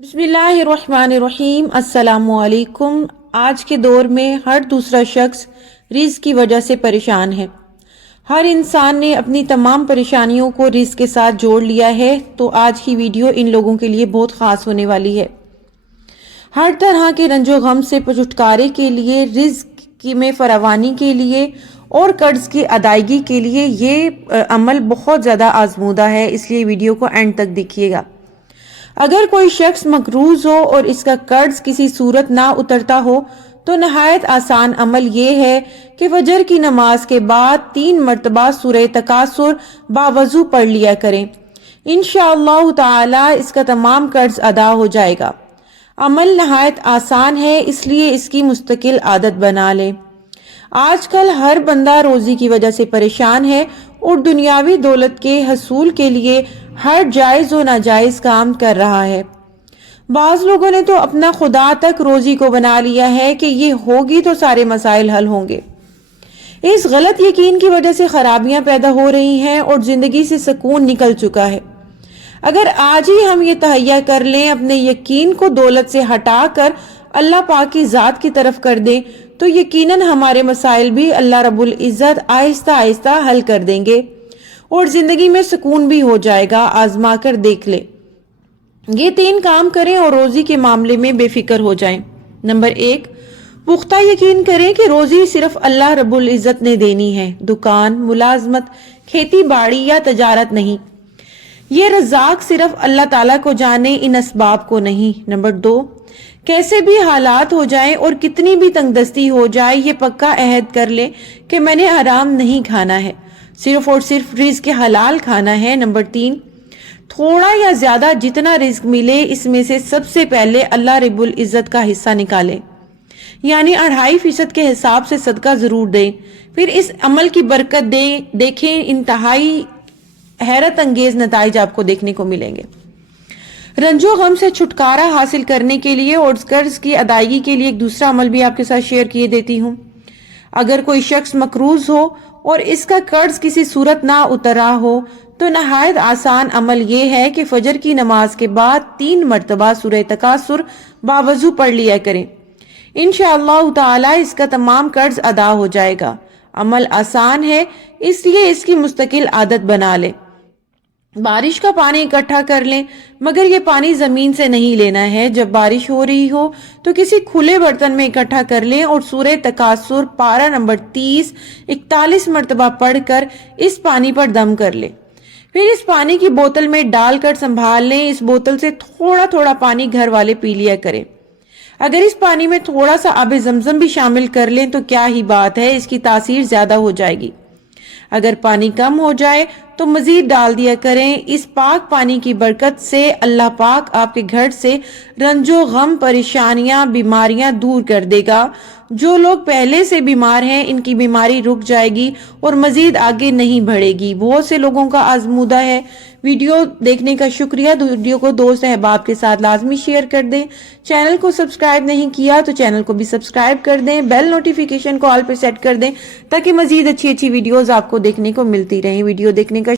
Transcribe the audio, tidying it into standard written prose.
बिस्मिल्लाहिर्रहमानिर्रहीम। अस्सलामुअलैकुम। आज के दौर में हर दूसरा शख्स रिज़्क की वजह से परेशान है। हर इंसान ने अपनी तमाम परेशानियों को रिज़्क के साथ जोड़ लिया है, तो आज की वीडियो इन लोगों के लिए बहुत ख़ास होने वाली है। हर तरह के रंजो गम से छुटकारे के लिए, रिज़्क की में फरावानी के लिए और कर्ज की अदायगी के लिए ये अमल बहुत ज़्यादा आजमूदा है, इसलिए वीडियो को एंड तक देखिएगा। अगर कोई शख्स मकरूज हो और इसका कर्ज किसी सूरत ना उतरता हो तो नहायत आसान अमल ये है कि फजर की नमाज के बाद 3 मरतबा सूरह तकासुर बावजू पढ़ लिया करें। इंशाअल्लाह ताला इसका तमाम कर्ज अदा हो जाएगा। अमल नहायत आसान है, इसलिए इसकी मुस्तकिल आदत बना लें। आजकल हर बंदा रोजी की वजह से परेशान है और दुनियावी दौलत के हसूल के लिए हर जायज और नाजायज काम कर रहा है। बाज लोगों ने तो अपना खुदा तक रोजी को बना लिया है कि ये होगी तो सारे मसाइल हल होंगे। इस गलत यकीन की वजह से खराबियां पैदा हो रही हैं और जिंदगी से सुकून निकल चुका है। अगर आज ही हम ये तहैया कर लें, अपने यकीन को दौलत से हटाकर अल्लाह पाक की जात की तरफ कर दें, तो यकीनन हमारे मसाइल भी अल्लाह रब्बुल इज्जत आहिस्ता आहिस्ता हल कर देंगे और जिंदगी में सुकून भी हो जाएगा। आजमा कर देख ले। ये 3 काम करें और रोजी के मामले में बेफिक्र हो जाएं। नंबर 1, पुख्ता यकीन करें कि रोजी सिर्फ अल्लाह रब्बुल इज्जत ने देनी है, दुकान, मुलाजमत, खेती बाड़ी या तजारत नहीं। ये रज़ाक सिर्फ अल्लाह ताला को जाने, इन असबाब को नहीं। नंबर 2, कैसे भी हालात हो जाएं और कितनी भी तंगदस्ती हो जाए, ये पक्का अहद कर ले कि मैंने हराम नहीं खाना है, सिर्फ और सिर्फ रिज़्क के हलाल खाना है। नंबर 3, थोड़ा या ज्यादा जितना रिज़्क मिले इसमें से सबसे पहले अल्लाह रब्बुल इज्जत का हिस्सा निकालें, यानी 2.5% के हिसाब से सदका जरूर दें। फिर इस अमल की बरकत देखें, इंतहाई हैरत अंगेज नताइज आपको देखने को मिलेंगे। रंजो गम से छुटकारा हासिल करने के लिए और कर्ज की अदायगी के लिए एक दूसरा अमल भी आपके साथ शेयर किए देती हूँ। अगर कोई शख्स मकरूज हो और इसका कर्ज किसी सूरत ना उतरा हो तो नहायत आसान अमल ये है कि फजर की नमाज के बाद 3 मरतबा सूरह तकासुर बावजू पढ़ लिया करें। इंशाअल्लाह ताला इसका तमाम कर्ज अदा हो जाएगा। अमल आसान है, इसलिए इसकी मुस्तकिल आदत बना लें। बारिश का पानी इकट्ठा कर लें, मगर ये पानी जमीन से नहीं लेना है। जब बारिश हो रही हो तो किसी खुले बर्तन में इकट्ठा कर लें और सूरह तकासुर पारा नंबर 30 41 मरतबा पढ़कर इस पानी पर दम कर लें। फिर इस पानी की बोतल में डालकर संभाल लें। इस बोतल से थोड़ा थोड़ा पानी घर वाले पी लिया करें। अगर इस पानी में थोड़ा सा आबे ज़मज़म भी शामिल कर लें तो क्या ही बात है, इसकी तासीर ज्यादा हो जाएगी। अगर पानी कम हो जाए तो मजीद डाल दिया करें। इस पाक पानी की बरकत से अल्लाह पाक आपके घर से रंजो गम, परेशानियां, बीमारियां दूर कर देगा। जो लोग पहले से बीमार हैं, इनकी बीमारी रुक जाएगी और मजीद आगे नहीं बढ़ेगी। बहुत से लोगों का आजमूदा है। वीडियो देखने का शुक्रिया। वीडियो को दोस्त अहबाब के साथ लाजमी शेयर कर दें। चैनल को सब्सक्राइब नहीं किया तो चैनल को भी सब्सक्राइब कर दें। बेल नोटिफिकेशन को ऑल पे सेट कर दें ताकि मजीद अच्छी अच्छी वीडियोस आपको देखने को मिलती रहें। वीडियो देखने